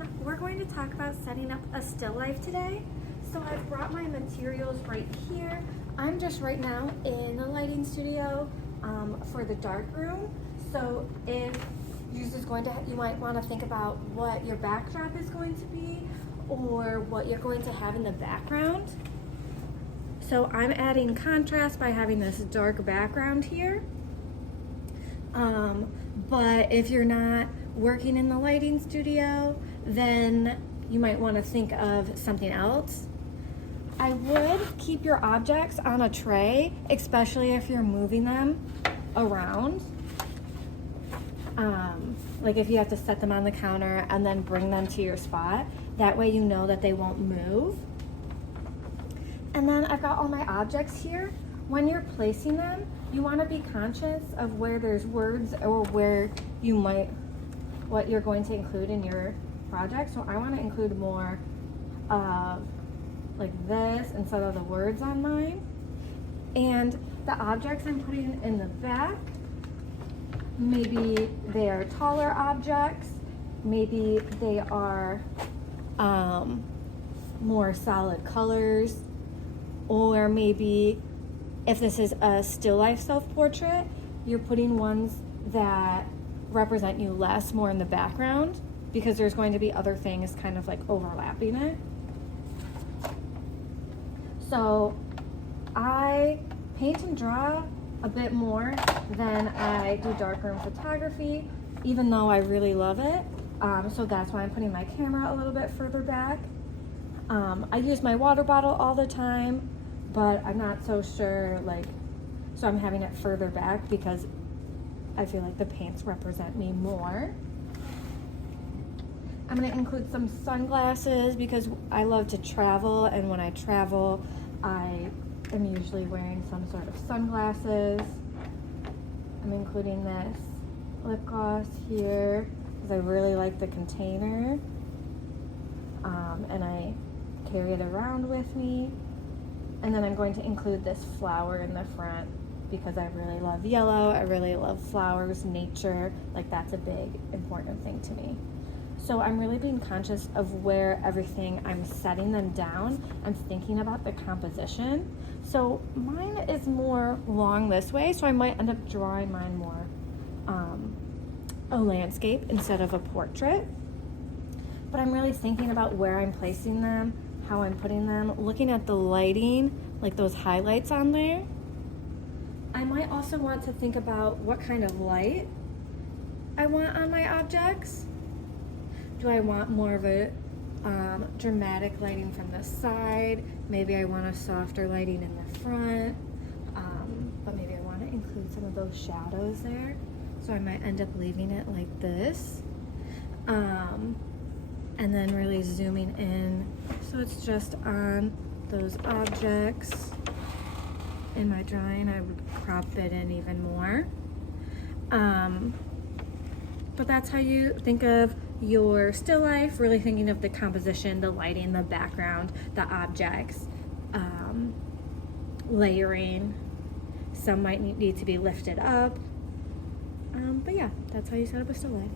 everyone. We're going to talk about setting up a still life today. So I've brought my materials right here. I'm just right now in the lighting studio for the dark room. So if you're just going to, you might want to think about what your backdrop is going to be or what you're going to have in the background. So I'm adding contrast by having this dark background here. But if you're not working in the lighting studio, then you might want to think of something else. I would keep your objects on a tray, especially if you're moving them around. Like if you have to set them on the counter and then bring them to your spot, that way you know that they won't move. And then I've got all my objects here. When you're placing them, you want to be conscious of where there's words or where you might, what you're going to include in your project. So I want to include more of like this instead of the words on mine. And the objects I'm putting in the back, maybe they are taller objects, maybe they are more solid colors, or maybe if this is a still life self-portrait, you're putting ones that represent you less, more in the background, because there's going to be other things kind of like overlapping it. So I paint and draw a bit more than I do darkroom photography, even though I really love it. So that's why I'm putting my camera a little bit further back. I use my water bottle all the time, but I'm not so sure, like, so I'm having it further back because I feel like the paints represent me more. I'm gonna include some sunglasses because I love to travel, and when I travel, I am usually wearing some sort of sunglasses. I'm including this lip gloss here because I really like the container, and I carry it around with me. And then I'm going to include this flower in the front because I really love yellow. I really love flowers, nature. Like that's a big, important thing to me. So I'm really being conscious of where everything I'm setting them down. I'm thinking about the composition. So mine is more long this way, so I might end up drawing mine more a landscape instead of a portrait. But I'm really thinking about where I'm placing them, how I'm putting them, looking at the lighting, like those highlights on there. I might also want to think about what kind of light I want on my objects. Do I want more of a dramatic lighting from the side? Maybe I want a softer lighting in the front, but maybe I want to include some of those shadows there. So I might end up leaving it like this. And then really zooming in so it's just on those objects. In my drawing, I would crop it in even more. But that's how you think of your still life, really thinking of the composition, the lighting, the background, the objects, layering. Some might need to be lifted up. But yeah, that's how you set up a still life.